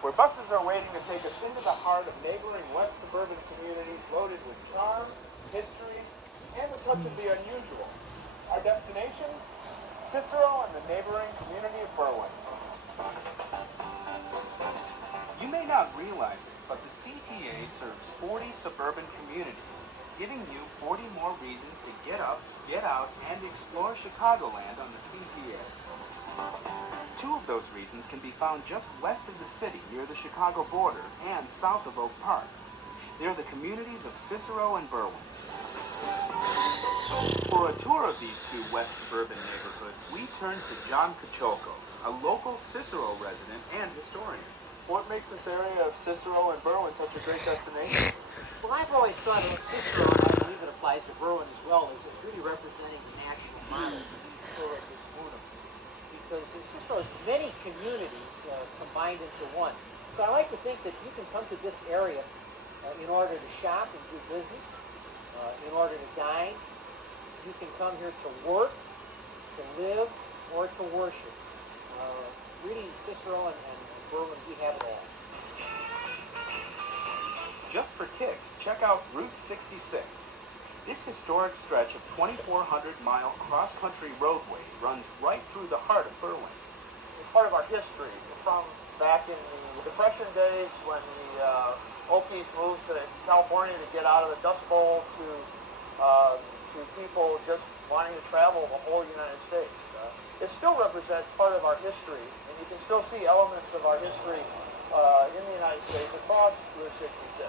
where buses are waiting to take us into the heart of neighboring West suburban communities loaded with charm, history, and a touch of the unusual. Our destination? Cicero and the neighboring community of Berwyn. You may not realize it, but the CTA serves 40 suburban communities, giving you 40 more reasons to get up, get out, and explore Chicagoland on the CTA. Two of those reasons can be found just west of the city near the Chicago border and south of Oak Park. They're the communities of Cicero and Berwyn. For a tour of these two west suburban neighborhoods, we turn to John Caciocco, a local Cicero resident and historian. What makes this area of Cicero and Berwyn such a great destination? Well, I've always thought of Cicero, and I believe it applies to Berwyn as well, as really representing the national model for this movement. Because Cicero has many communities combined into one. So I like to think that you can come to this area in order to shop and do business, in order to dine. You can come here to work, to live, or to worship. Really, Cicero and Berwyn, we have it all. Just for kicks, check out Route 66. This historic stretch of 2,400-mile cross-country roadway runs right through the heart of Berwyn. It's part of our history from back in the Depression days when the Okies moved to California to get out of the Dust Bowl to people just wanting to travel the whole United States. It still represents part of our history, and you can still see elements of our history in the United States across Route 66.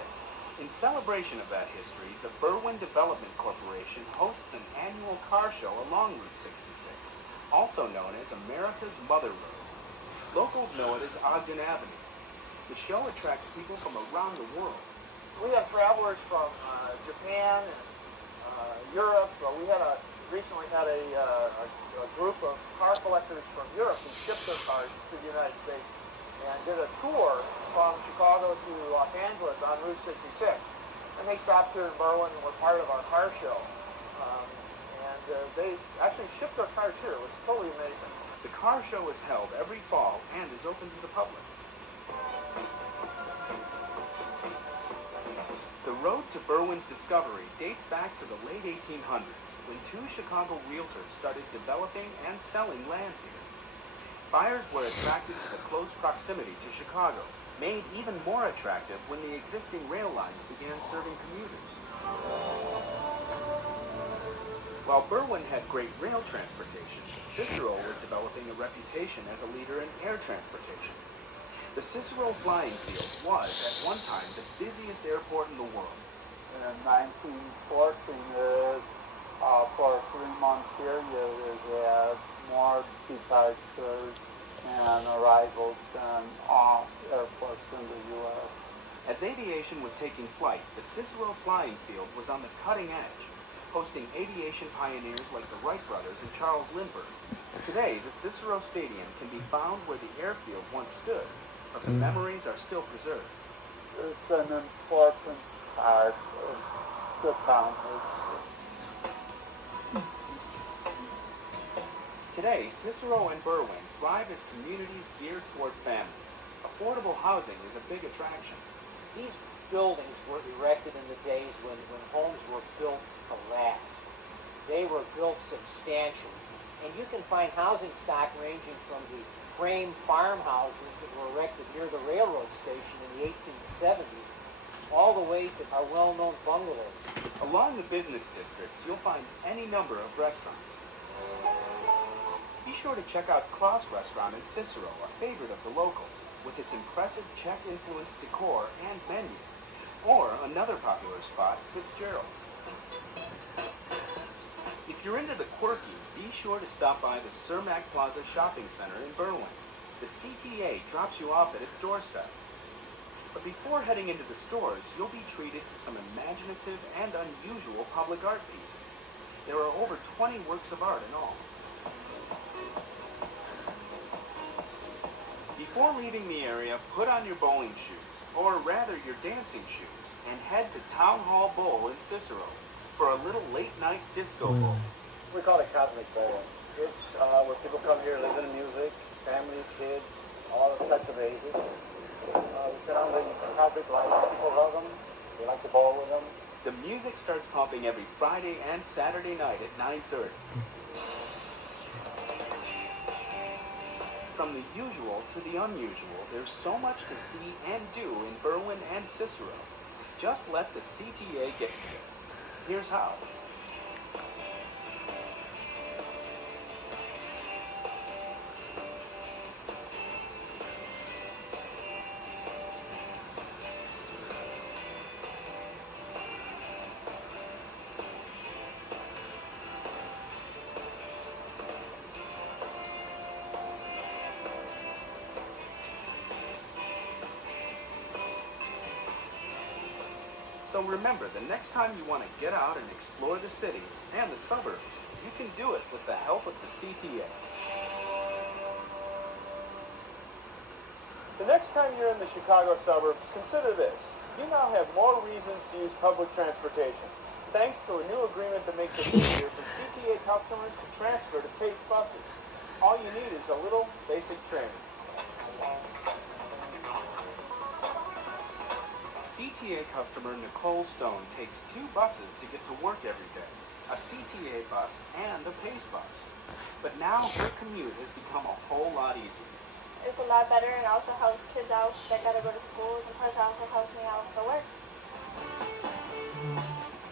In celebration of that history, the Berwyn Development Corporation hosts an annual car show along Route 66, also known as America's Mother Road. Locals know it as Ogden Avenue. The show attracts people from around the world. We have travelers from Japan and Europe. We recently had a group of car collectors from Europe who shipped their cars to the United States and did a tour from Chicago to Los Angeles on Route 66. And they stopped here in Berwyn and were part of our car show. They actually shipped their cars here. It was totally amazing. The car show is held every fall and is open to the public. The road to Berwyn's discovery dates back to the late 1800s, when two Chicago realtors started developing and selling land here. Buyers were attracted to the close proximity to Chicago, made even more attractive when the existing rail lines began serving commuters. While Berwyn had great rail transportation, Cicero was developing a reputation as a leader in air transportation. The Cicero Flying Field was, at one time, the busiest airport in the world. In 1914, for a 3-month period, it had more departures and arrivals than all airports in the U.S. As aviation was taking flight, the Cicero Flying Field was on the cutting edge, hosting aviation pioneers like the Wright brothers and Charles Lindbergh. Today, the Cicero Stadium can be found where the airfield once stood, but the memories are still preserved. It's an important part of the town history. Today, Cicero and Berwyn thrive as communities geared toward families. Affordable housing is a big attraction. These buildings were erected in the days when homes were built to last. They were built substantially. And you can find housing stock ranging from the frame farmhouses that were erected near the railroad station in the 1870s, all the way to our well-known bungalows. Along the business districts, you'll find any number of restaurants. Be sure to check out Klaus Restaurant in Cicero, a favorite of the locals, with its impressive Czech-influenced decor and menu. Or another popular spot, Fitzgerald's. If you're into the quirky, be sure to stop by the Cermak Plaza Shopping Center in Berwyn. The CTA drops you off at its doorstep. But before heading into the stores, you'll be treated to some imaginative and unusual public art pieces. There are over 20 works of art in all. Before leaving the area, put on your bowling shoes, or rather your dancing shoes, and head to Town Hall Bowl in Cicero for a little late-night disco bowl. We call it Cosmic Bowl. It's where people come here, listen to music, family, kids, all types of ages. traffic lights, people love them. They like to ball with them. The music starts pumping every Friday and Saturday night at 9:30. From the usual to the unusual, there's so much to see and do in Berwyn and Cicero. Just let the CTA get to it. Here's how. So remember, the next time you want to get out and explore the city and the suburbs, you can do it with the help of the CTA. The next time you're in the Chicago suburbs, consider this. You now have more reasons to use public transportation, thanks to a new agreement that makes it easier for CTA customers to transfer to PACE buses. All you need is a little basic training. CTA customer Nicole Stone takes 2 buses to get to work every day, a CTA bus and a PACE bus. But now her commute has become a whole lot easier. It's a lot better and also helps kids out that gotta go to school, and plus it also helps me out for work.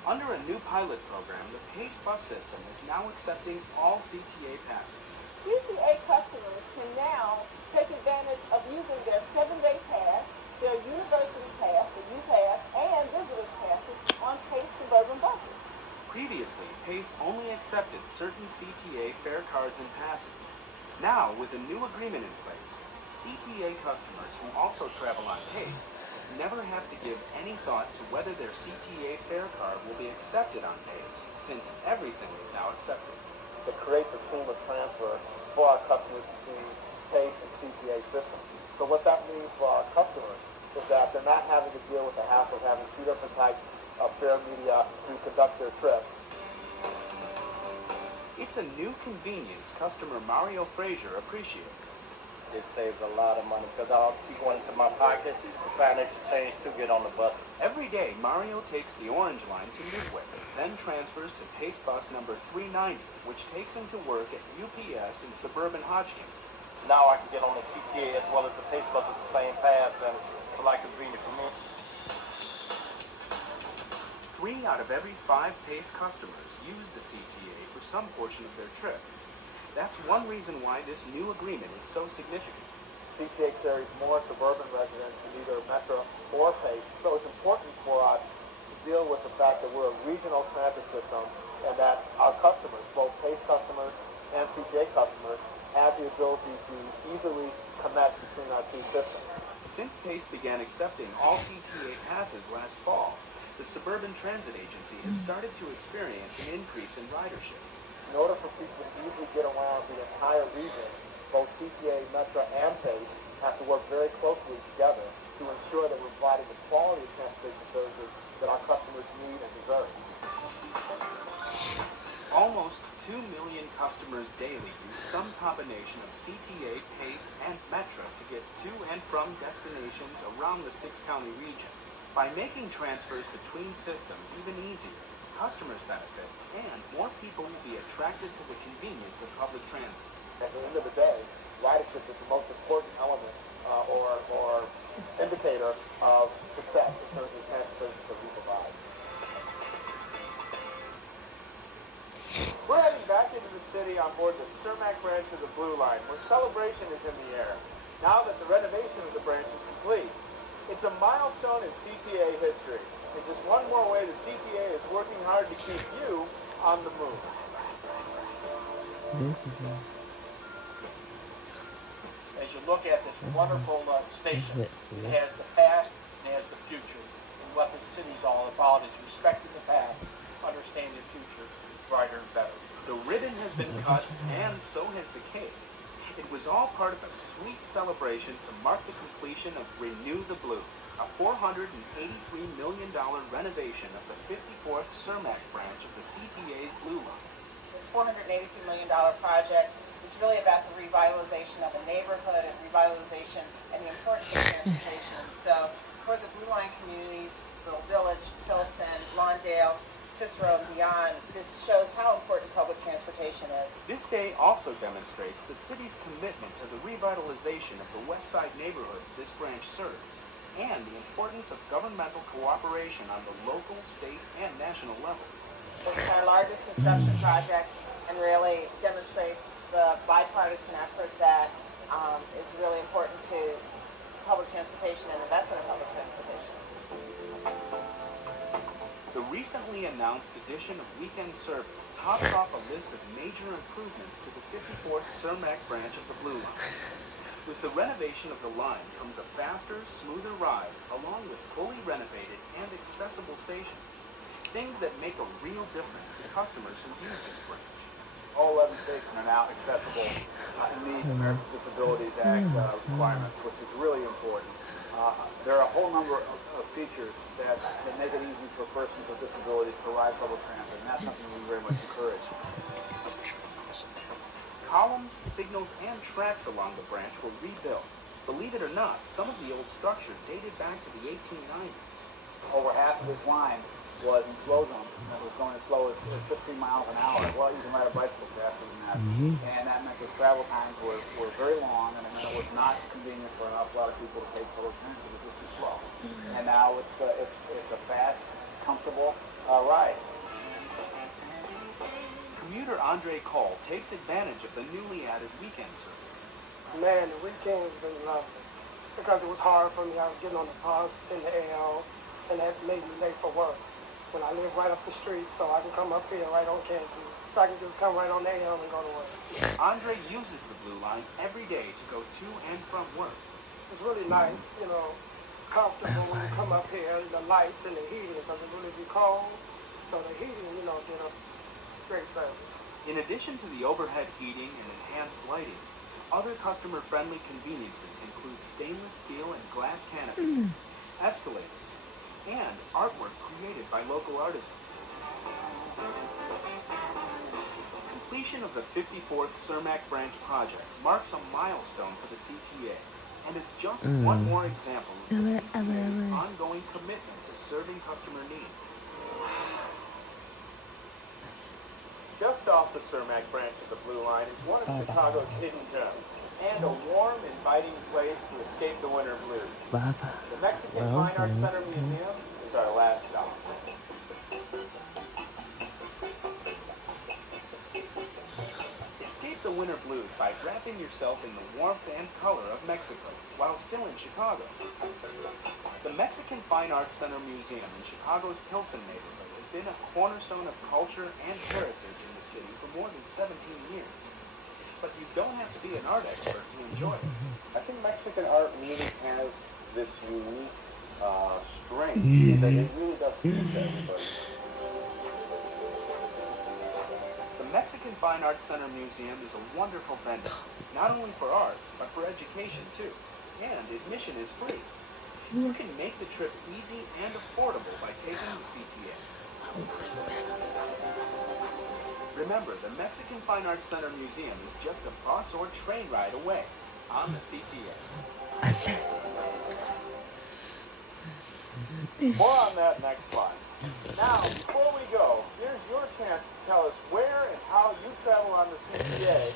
Under a new pilot program, the PACE bus system is now accepting all CTA passes. CTA customers can now take advantage of using their 7-day pass, their university pass, the U-Pass, and visitors passes on PACE suburban buses. Previously, PACE only accepted certain CTA fare cards and passes. Now, with a new agreement in place, CTA customers who also travel on PACE never have to give any thought to whether their CTA fare card will be accepted on PACE, since everything is now accepted. It creates a seamless transfer for our customers between PACE and CTA systems. So what that means for our customers is that they're not having to deal with the hassle of having 2 different types of fare media to conduct their trip. It's a new convenience customer Mario Frazier appreciates. It saves a lot of money because I'll keep going into my pocket and find extra change to get on the bus. Every day, Mario takes the Orange Line to Midway, then transfers to PACE bus number 390, which takes him to work at UPS in suburban Hodgkins. Now I can get on the CTA as well as the PACE bus with the same pass, and it's a lot convenient for me. 3 out of every 5 PACE customers use the CTA for some portion of their trip. That's one reason why this new agreement is so significant. CTA carries more suburban residents than either Metro or PACE, so it's important for us to deal with the fact that we're a regional transit system and that our customers, both PACE customers and CTA customers, have the ability to easily connect between our 2 systems. Since PACE began accepting all CTA passes last fall, the Suburban Transit Agency has started to experience an increase in ridership. In order for people to easily get around the entire region, both CTA, Metro, and PACE have to work very closely together to ensure that we're providing the quality of transportation services that our customers need and deserve. Almost 2 million customers daily use some combination of CTA, PACE, and Metro to get to and from destinations around the 6-county region. By making transfers between systems even easier, customers benefit, and more people will be attracted to the convenience of public transit. At the end of the day, ridership is the most important element or indicator of success in terms of transportation that we provide. We're heading back into the city on board the Cermak branch of the Blue Line, where celebration is in the air, now that the renovation of the branch is complete. It's a milestone in CTA history, and just one more way the CTA is working hard to keep you on the move. As you look at this wonderful station, it has the past and it has the future. And what this city's all about is respecting the past, understanding the future is brighter and better. The ribbon has been cut, and so has the cake. It was all part of a sweet celebration to mark the completion of Renew the Blue, a $483 million renovation of the 54th Cermak branch of the CTA's Blue Line. This $483 million project is really about the revitalization of the neighborhood and revitalization and the importance of transportation. So for the Blue Line communities, Little Village, Pilsen, Lawndale, Cicero, and beyond, this shows how important public transportation is. This day also demonstrates the city's commitment to the revitalization of the West Side neighborhoods this branch serves, and the importance of governmental cooperation on the local, state, and national levels. It's our largest construction project and really demonstrates the bipartisan effort that is really important to public transportation and investment in public transportation. The recently announced addition of weekend service tops off a list of major improvements to the 54th Cermak branch of the Blue Line. With the renovation of the line comes a faster, smoother ride, along with fully renovated and accessible stations. Things that make a real difference to customers who use this branch. All 11 stations are now accessible and meet Americans with Disabilities Act requirements, which is really important. There are a whole number of features that make it easy for persons with disabilities to ride public transit, and that's something we very much encourage. Columns, signals, and tracks along the branch were rebuilt. Believe it or not, some of the old structure dated back to the 1890s. Over half of this line was in slow zone. It was going as slow as 15 miles an hour. Well, you can ride a bicycle faster than that. And that meant that travel times were very long, and it meant it was not convenient for an awful lot of people to take public transit. It was just too slow. And now it's a fast, comfortable ride. Commuter Andre Cole takes advantage of the newly added weekend service. Man, the weekend has been lovely because it was hard for me. I was getting on the bus in the AL, and that made me late for work. When I live right up the street, so I can come up here right on Kansas. So I can just come right on the AL and go to work. Andre uses the Blue Line every day to go to and from work. It's really nice, comfortable when you come up here, the lights and the heating, because it really be cold. So the heating, did a great service. In addition to the overhead heating and enhanced lighting, other customer-friendly conveniences include stainless steel and glass canopies, escalators, and artwork created by local artisans. Completion of the 54th Cermak branch project marks a milestone for the CTA, and it's just one more example of the CTA's ongoing commitment to serving customer needs. Just off the Cermak branch of the Blue Line is one of Chicago's hidden gems, and a warm, inviting place to escape the winter blues. The Mexican Fine Arts Center Museum is our last stop. Escape the winter blues by wrapping yourself in the warmth and color of Mexico while still in Chicago. The Mexican Fine Arts Center Museum in Chicago's Pilsen neighborhood has been a cornerstone of culture and heritage in the city for more than 17 years. But you don't have to be an art expert to enjoy it. I think Mexican art really has this unique strength that it really does speak to everybody. The Mexican Fine Arts Center Museum is a wonderful venue, not only for art, but for education too. And admission is free. You can make the trip easy and affordable by taking the CTA. Remember, the Mexican Fine Arts Center Museum is just a bus or train ride away on the CTA. More on that next slide. Now, before we go, here's your chance to tell us where and how you travel on the CTA